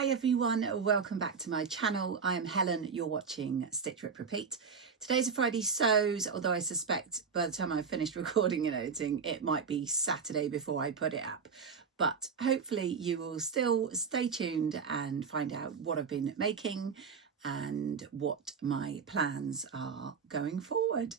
Hi everyone, welcome back to my channel. I am Helen, you're watching Stitch Rip Repeat. Today's a Friday sews, although I suspect by the time I've finished recording and editing it might be Saturday before I put it up. But hopefully you will still stay tuned and find out what I've been making and what my plans are going forward.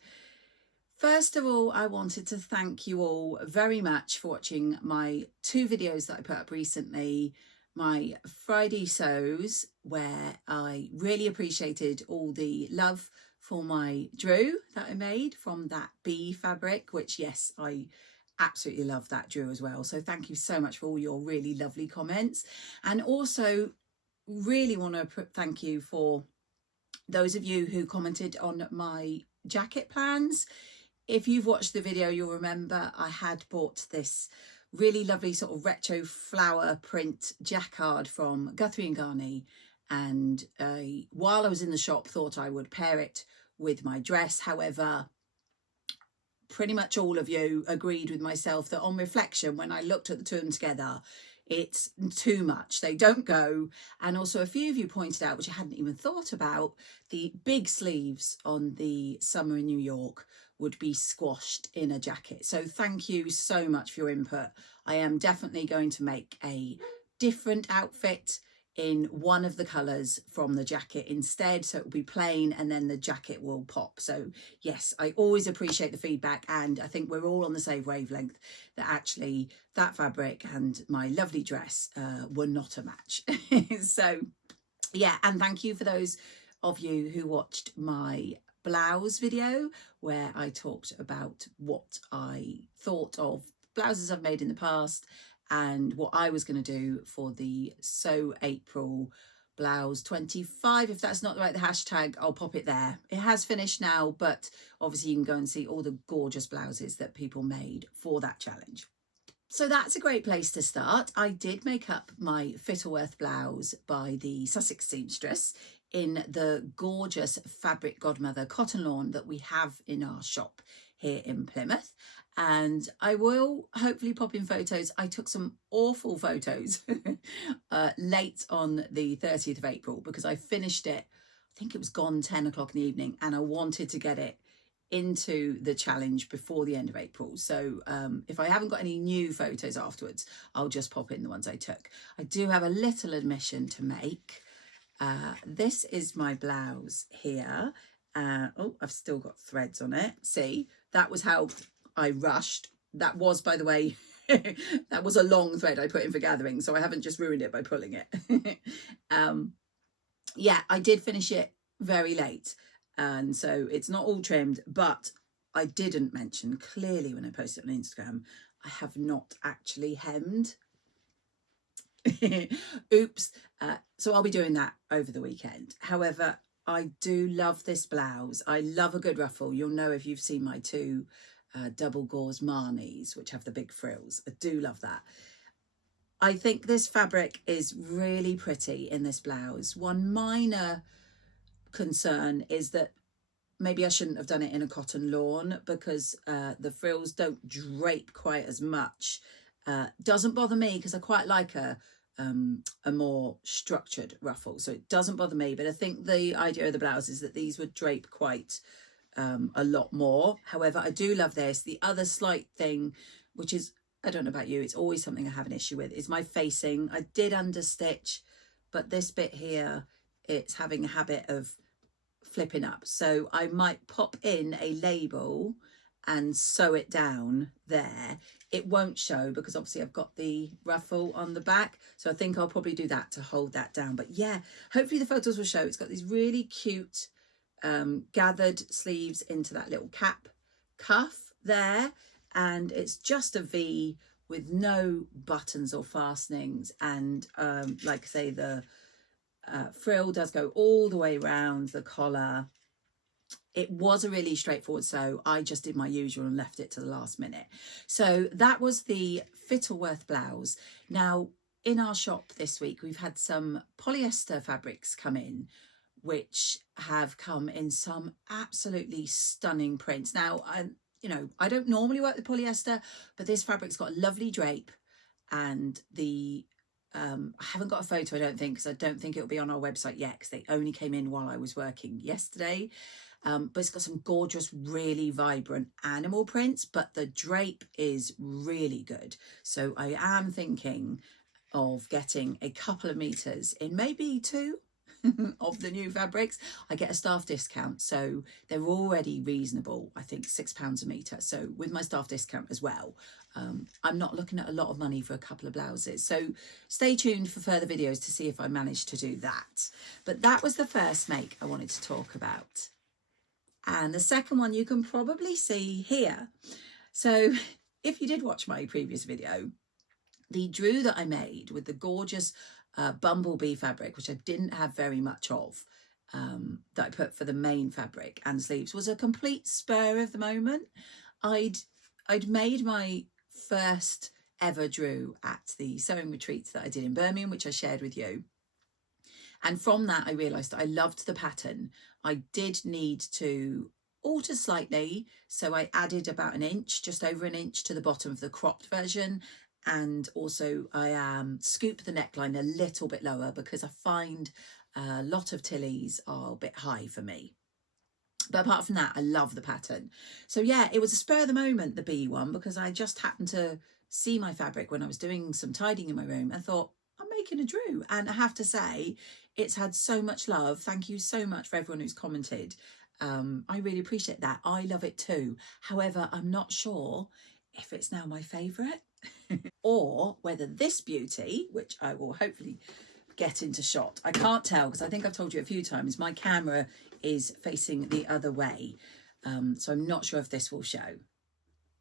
First of all, I wanted to thank you all very much for watching my two videos that I put up recently. My Friday sews, where I really appreciated all the love for my drew that I made from that bee fabric, which yes, I absolutely love that drew as well. So thank you so much for all your really lovely comments. And also really want to thank you for those of you who commented on my jacket plans. If you've watched the video, you'll remember I had bought this really lovely sort of retro flower print jacquard from Guthrie and Garney, and while I was in the shop thought I would pair it with my dress. However, pretty much all of you agreed with myself that on reflection, when I looked at the two of them together, it's too much, they don't go. And also a few of you pointed out, which I hadn't even thought about, the big sleeves on the Summer in New York would be squashed in a jacket. So thank you so much for your input. I am definitely going to make a different outfit in one of the colours from the jacket instead, so it will be plain and then the jacket will pop. So yes, I always appreciate the feedback, and I think we're all on the same wavelength that actually that fabric and my lovely dress were not a match. So yeah, and thank you for those of you who watched my blouse video where I talked about what I thought of blouses I've made in the past and what I was going to do for the Sew April blouse 25. If that's not the right hashtag, I'll pop it there. It has finished now, but obviously you can go and see all the gorgeous blouses that people made for that challenge. So that's a great place to start. I did make up my Fittleworth blouse by the Sussex Seamstres in the gorgeous Fabric Godmother cotton lawn that we have in our shop here in Plymouth. And I will hopefully pop in photos. I took some awful photos late on the 30th of April because I finished it, I think it was gone 10 o'clock in the evening, and I wanted to get it into the challenge before the end of April. So if I haven't got any new photos afterwards, I'll just pop in the ones I took. I do have a little admission to make. This is my blouse here. Oh, I've still got threads on it. See, that was how I rushed. That was, by the way, that was a long thread I put in for gathering, so I haven't just ruined it by pulling it. Yeah, I did finish it very late, and so it's not all trimmed, but I didn't mention clearly when I posted it on Instagram, I have not actually hemmed. Oops. So I'll be doing that over the weekend. However, I do love this blouse. I love a good ruffle. You'll know if you've seen my two double gauze Marnies, which have the big frills. I do love that. I think this fabric is really pretty in this blouse. One minor concern is that maybe I shouldn't have done it in a cotton lawn because the frills don't drape quite as much. Doesn't bother me because I quite like a more structured ruffle, so it doesn't bother me. But I think the idea of the blouse is that these would drape quite a lot more. However, I do love this. The other slight thing, which is, I don't know about you, it's always something I have an issue with, is my facing. I did understitch, but this bit here, it's having a habit of flipping up. So I might pop in a label and sew it down there. It won't show because obviously I've got the ruffle on the back. So I think I'll probably do that to hold that down. But yeah, hopefully the photos will show. It's got these really cute gathered sleeves into that little cap cuff there. And it's just a V with no buttons or fastenings. And like I say, the frill does go all the way around the collar. It was a really straightforward sew. I just did my usual and left it to the last minute. So that was the Fittleworth blouse. Now, in our shop this week, we've had some polyester fabrics come in, which have come in some absolutely stunning prints. Now, I don't normally work with polyester, but this fabric's got a lovely drape, and the I haven't got a photo, I don't think, because I don't think it'll be on our website yet, because they only came in while I was working yesterday. But it's got some gorgeous, really vibrant animal prints, but the drape is really good. So I am thinking of getting a couple of meters in, maybe 2 of the new fabrics. I get a staff discount, so they're already reasonable. I think £6 a metre. So with my staff discount as well, I'm not looking at a lot of money for a couple of blouses. So stay tuned for further videos to see if I manage to do that. But that was the first make I wanted to talk about. And the second one you can probably see here. So if you did watch my previous video, the drew that I made with the gorgeous bumblebee fabric, which I didn't have very much of, that I put for the main fabric and sleeves, was a complete spur of the moment. I'd made my first ever drew at the sewing retreat that I did in Birmingham, which I shared with you. And from that, I realised I loved the pattern. I did need to alter slightly. So I added about an inch, just over an inch, to the bottom of the cropped version. And also I scooped the neckline a little bit lower, because I find a lot of Tilly's are a bit high for me. But apart from that, I love the pattern. So yeah, it was a spur of the moment, the bee one, because I just happened to see my fabric when I was doing some tidying in my room and thought, I'm making a drew. And I have to say, it's had so much love. Thank you so much for everyone who's commented. I really appreciate that. I love it too. However, I'm not sure if it's now my favourite or whether this beauty, which I will hopefully get into shot. I can't tell, because I think I've told you a few times, my camera is facing the other way. So I'm not sure if this will show.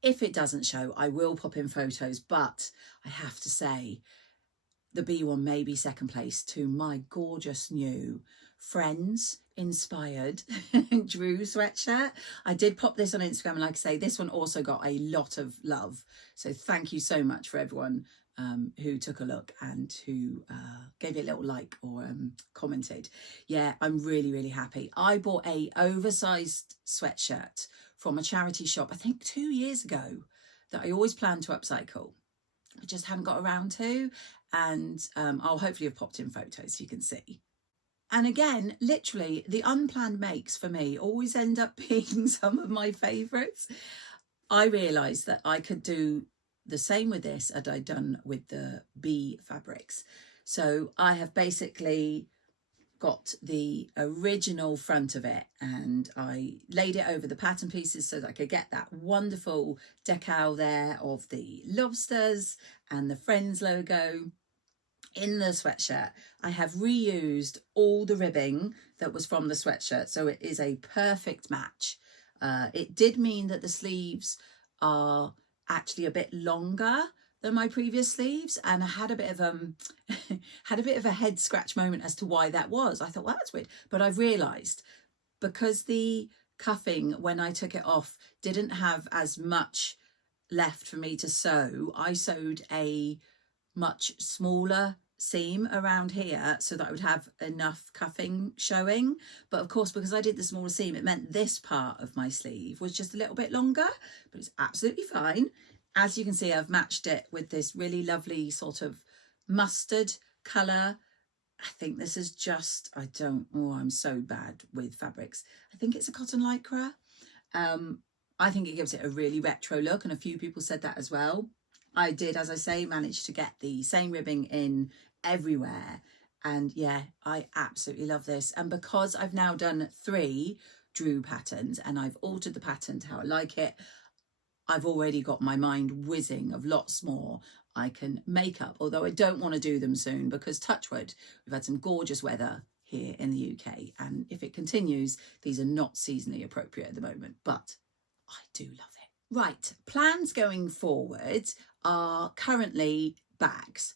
If it doesn't show, I will pop in photos, but I have to say, the B one may be second place to my gorgeous new Friends inspired Drew sweatshirt. I did pop this on Instagram, and like I say, this one also got a lot of love. So thank you so much for everyone who took a look and who gave it a little like or commented. Yeah, I'm really, really happy. I bought a oversized sweatshirt from a charity shop, I think 2 years ago, that I always plan to upcycle. I just haven't got around to, and I'll hopefully have popped in photos so you can see. And again, literally, the unplanned makes for me always end up being some of my favourites. I realised that I could do the same with this as I'd done with the bee fabrics. So I have basically got the original front of it, and I laid it over the pattern pieces so that I could get that wonderful decal there of the lobsters and the Friends logo. In the sweatshirt, I have reused all the ribbing that was from the sweatshirt, so it is a perfect match. It did mean that the sleeves are actually a bit longer than my previous sleeves, and I had a bit of a head scratch moment as to why that was. I thought, well, that's weird, but I've realised because the cuffing when I took it off didn't have as much left for me to sew. I sewed a much smaller seam around here so that I would have enough cuffing showing, but of course, because I did the smaller seam, it meant this part of my sleeve was just a little bit longer, but it's absolutely fine. As you can see, I've matched it with this really lovely sort of mustard colour. I think this is just, I'm so bad with fabrics. I think it's a cotton lycra. I think it gives it a really retro look, and a few people said that as well. I did, as I say, manage to get the same ribbing in everywhere. And yeah, I absolutely love this. And because I've now done 3 Drew patterns and I've altered the pattern to how I like it, I've already got my mind whizzing of lots more I can make up. Although I don't want to do them soon, because touch wood, we've had some gorgeous weather here in the UK. And if it continues, these are not seasonally appropriate at the moment, but I do love it. Right, plans going forward are currently bags.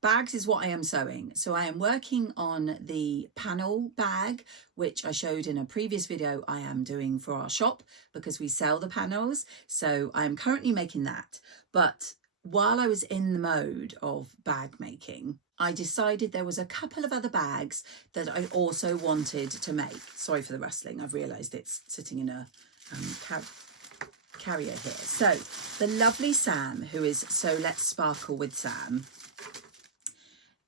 Bags is what I am sewing. So I am working on the panel bag, which I showed in a previous video I am doing for our shop because we sell the panels. So I'm currently making that. But while I was in the mode of bag making, I decided there was a couple of other bags that I also wanted to make. Sorry for the rustling. I've realised it's sitting in a carrier here. So the lovely Sam, who is So Let's Sparkle with Sam,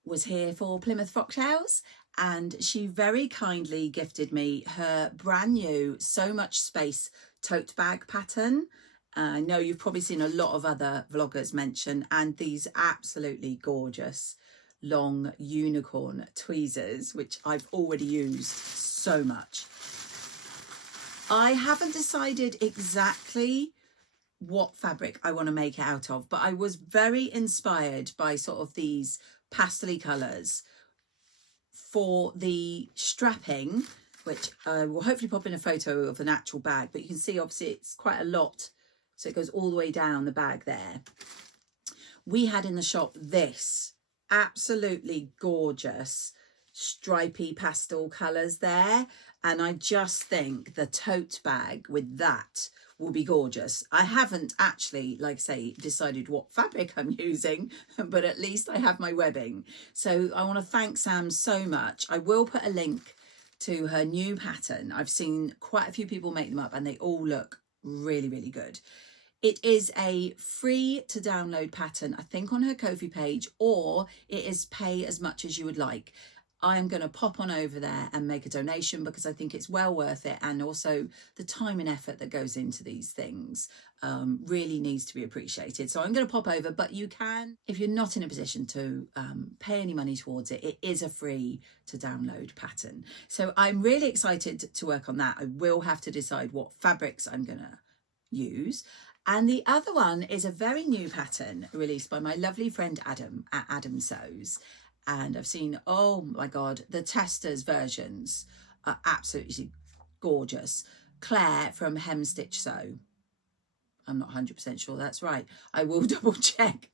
was here for Plymouth Foxtails, and she very kindly gifted me her brand new So Much Space tote bag pattern. I know you've probably seen a lot of other vloggers mention, and these absolutely gorgeous long unicorn tweezers, which I've already used so much. I haven't decided exactly what fabric I want to make it out of, but I was very inspired by sort of these pastel colours for the strapping, which I will hopefully pop in a photo of an actual bag, but you can see obviously it's quite a lot, so it goes all the way down the bag there. We had in the shop this absolutely gorgeous stripy pastel colours there, and I just think the tote bag with that will be gorgeous. I haven't actually, like I say, decided what fabric I'm using, but at least I have my webbing. So I want to thank Sam so much. I will put a link to her new pattern. I've seen quite a few people make them up and they all look really, really good. It is a free to download pattern, I think, on her Ko-fi page, or it is pay as much as you would like. I am going to pop on over there and make a donation because I think it's well worth it, and also the time and effort that goes into these things really needs to be appreciated. So I'm going to pop over, but you can, if you're not in a position to pay any money towards it, it is a free to download pattern. So I'm really excited to work on that. I will have to decide what fabrics I'm going to use. And the other one is a very new pattern released by my lovely friend Adam at Adam Sews. And I've seen, oh my God, the testers versions are absolutely gorgeous. Claire from Hem Stitch Sew. I'm not 100% sure that's right. I will double check.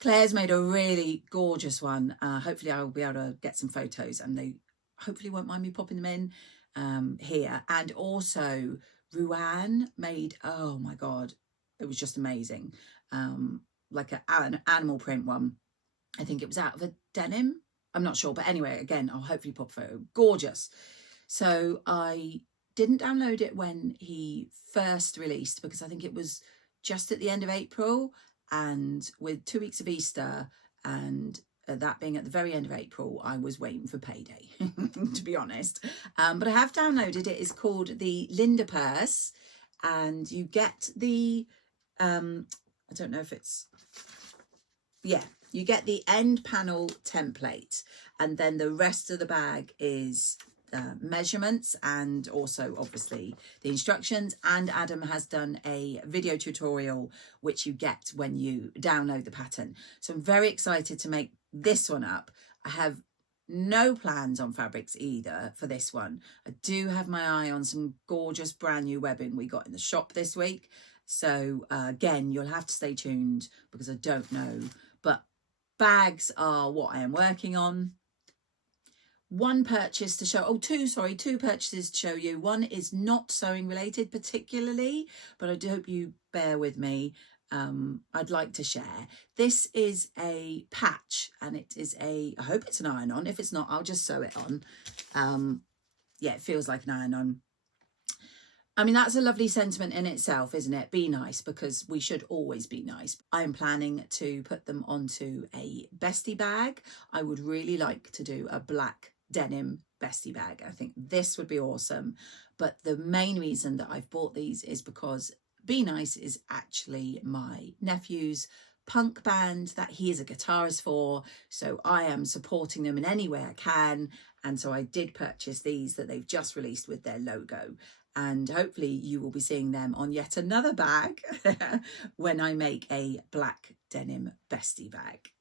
Claire's made a really gorgeous one. Hopefully I'll be able to get some photos, and they hopefully won't mind me popping them in here. And also Ruan made, oh my God, it was just amazing. Like an animal print one. I think it was out of a denim. I'm not sure, but anyway, again, I'll hopefully pop a photo. Gorgeous. So I didn't download it when he first released because I think it was just at the end of April, and with 2 weeks of Easter and that being at the very end of April, I was waiting for payday, to be honest. But I have downloaded it. It's called the Linda Purse, and you get the, I don't know if it's, yeah, you get the end panel template, and then the rest of the bag is measurements and also obviously the instructions. And Adam has done a video tutorial which you get when you download the pattern. So I'm very excited to make this one up. I have no plans on fabrics either for this one. I do have my eye on some gorgeous brand new webbing we got in the shop this week. So again, you'll have to stay tuned because I don't know, but bags are what I am working on. One purchase to show, two purchases to show you. One is not sewing related particularly, but I do hope you bear with me. I'd like to share. This is a patch, and it is I hope it's an iron-on. If it's not, I'll just sew it on. Yeah, it feels like an iron-on. I mean, that's a lovely sentiment in itself, isn't it? Be nice, because we should always be nice. I'm planning to put them onto a Besie bag. I would really like to do a black denim Besie bag. I think this would be awesome. But the main reason that I've bought these is because Be Nice is actually my nephew's punk band that he is a guitarist for. So I am supporting them in any way I can. And so I did purchase these that they've just released with their logo. And hopefully you will be seeing them on yet another bag when I make a black denim Besie bag.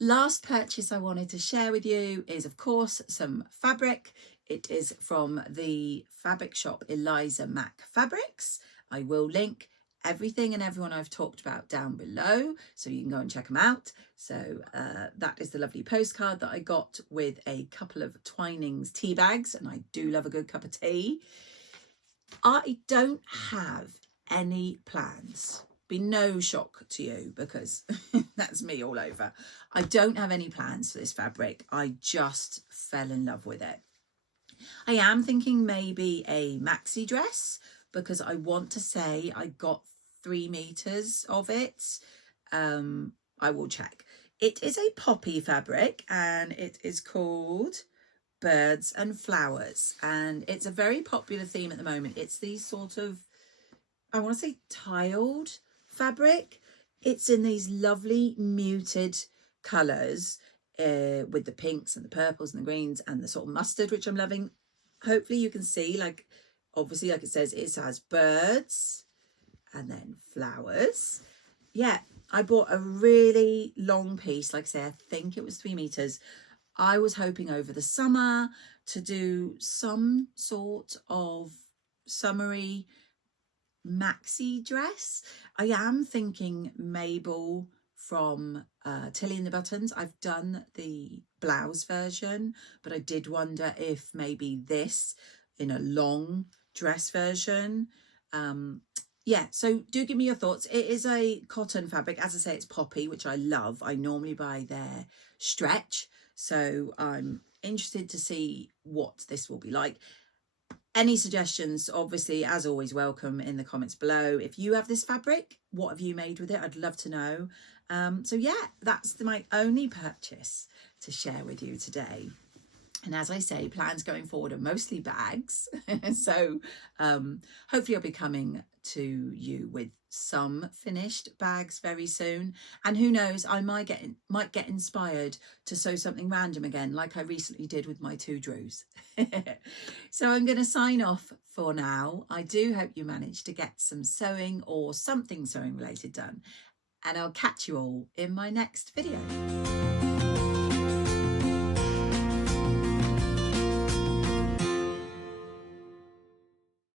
Last purchase I wanted to share with you is, of course, some fabric. It is from the fabric shop Eliza Mac Fabrics. I will link everything and everyone I've talked about down below, so you can go and check them out. So that is the lovely postcard that I got with a couple of Twinings tea bags, and I do love a good cup of tea. I don't have any plans. Be no shock to you, because that's me all over. I don't have any plans for this fabric. I just fell in love with it. I am thinking maybe a maxi dress, because I want to say I got 3 meters of it. I will check. It is a poppy fabric and it is called Birds and Flowers, and it's a very popular theme at the moment. It's these sort of, I want to say, tiled fabric. It's in these lovely muted colours with the pinks and the purples and the greens and the sort of mustard, which I'm loving. Hopefully you can see, like, obviously, like it says, it has birds and then flowers. Yeah, I bought a really long piece. Like I say, I think it was 3 meters. I was hoping over the summer to do some sort of summery maxi dress. I am thinking Mabel from Tilly and the Buttons. I've done the blouse version, but I did wonder if maybe this in a long dress version. Yeah, so do give me your thoughts. It is a cotton fabric. As I say, it's poppy, which I love. I normally buy their stretch, so I'm interested to see what this will be like. Any suggestions, obviously, as always, welcome in the comments below. If you have this fabric, what have you made with it? I'd love to know. So yeah, that's my only purchase to share with you today. And as I say, plans going forward are mostly bags. So hopefully I'll be coming to you with some finished bags very soon. And who knows, I might get inspired to sew something random again, like I recently did with my 2 Drews. So I'm going to sign off for now. I do hope you managed to get some sewing or something sewing related done. And I'll catch you all in my next video.